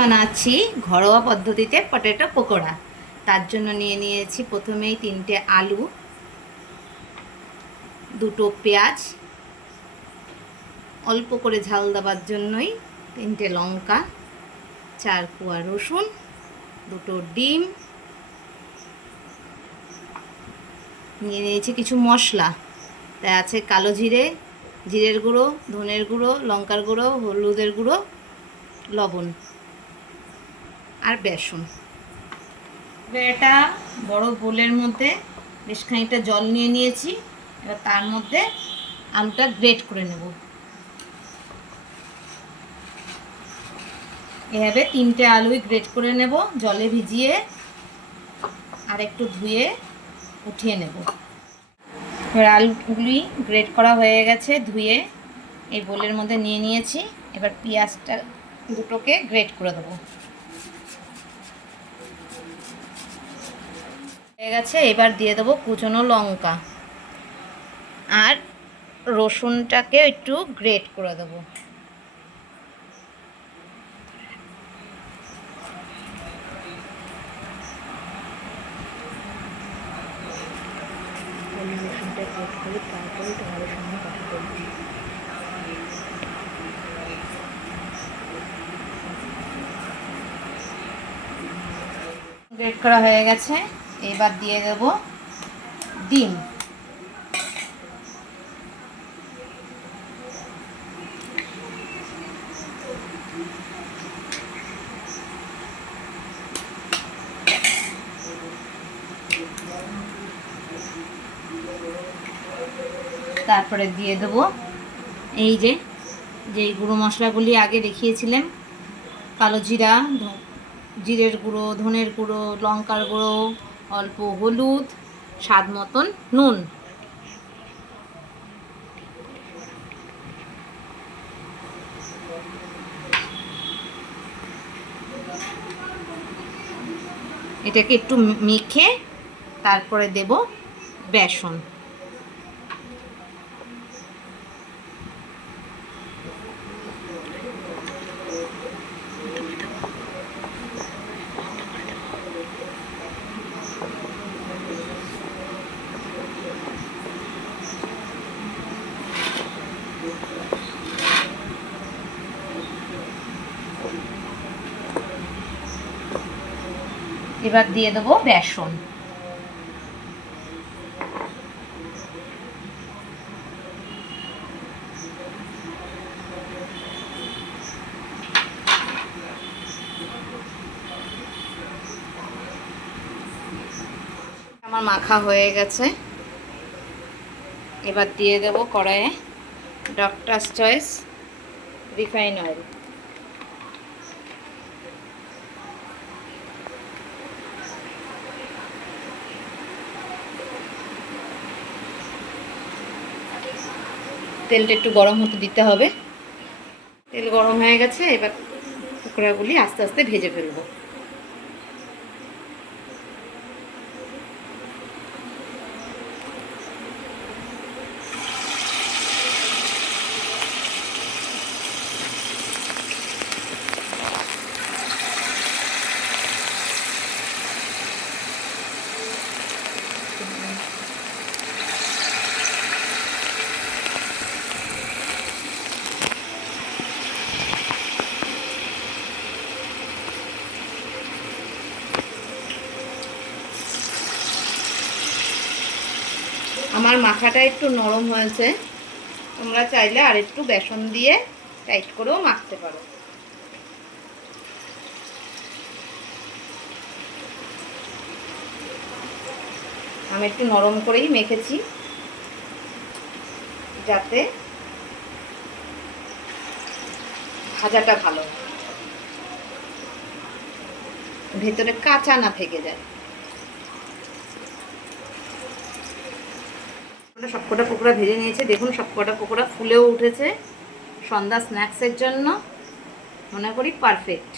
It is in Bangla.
বানাচ্ছি ঘরোয়া পদ্ধতিতে পটেটো পকোড়া। তার জন্য নিয়ে নিয়েছি প্রথমেই 3টে আলু, 2টো পেঁয়াজ, অল্প করে ঝাল দেওয়ার জন্যই 3টে লঙ্কা, 4 কোয়া রসুন, 2টো ডিম, নিয়ে নিয়েছি কিছু মশলা। তাই আছে কালো জিরে, জিরের গুঁড়ো, ধনের গুঁড়ো, লঙ্কার গুঁড়ো, হলুদের গুঁড়ো, লবণ আর বেসন। এটা বড় বোলের মধ্যে বেশ খানিকটা জল নিয়ে নিয়েছি। এবার তার মধ্যে আলুটা গ্রেট করে নেব। এভাবে 3টে আলুই গ্রেট করে নেব, জলে ভিজিয়ে আর একটু ধুয়ে উঠিয়ে নেব। এবার আলুগুলি গ্রেট করা হয়ে গেছে, ধুয়ে এই বোলের মধ্যে নিয়ে নিয়েছি। এবার পেঁয়াজটা দুটোকে গ্রেট করে দেবো। হয়ে গেছে, এবার দিয়ে দেবো কুচনো লঙ্কা আর রসুনটাকে একটু গ্রেট করে দেবো। রসুনটা গ্রেট করে তারপরে তোমাদের সঙ্গে কথা বলছি। গ্রেট করা হয়ে গেছে, এবার দিয়ে দেব ডিম। তারপরে দিয়ে দেবো এই যে গুঁড়ো মশলাগুলি আগে দেখিয়েছিলাম, কালো জিরা, জিরের গুঁড়ো, ধনের গুঁড়ো, লঙ্কার গুঁড়ো, অল্প হলুদ, স্বাদ মতন নুন। এটাকে একটু মেখে তারপরে দেব বেসন। এবার দিয়ে দেবো বেসন। আমার মাখা হয়ে গেছে, এবার দিয়ে দেবো কড়াইয়ে ডক্টরস চয়েস রিফাইন অয়েল। তেলটা একটু গরম হতে দিতে হবে। তেল গরম হয়ে গেছে, এবার পকোড়াগুলি আস্তে আস্তে ভেজে ফেলবো। আমার মাখাটা একটু নরম হয়েছে, তোমরা চাইলে আর একটু বেসন দিয়ে টাইট করেও মাখতে পারো। আমি একটু নরম করেই মেখেছি যাতে ভাজাটা ভালো, ভেতরে কাঁচা না থেকে যায়। সবকটা পকোড়া ভেজে নিয়েছে, দেখুন সবকটা পকোড়া ফুলেও উঠেছে। সন্ধ্যা স্ন্যাক্সের জন্য মনে করি পারফেক্ট।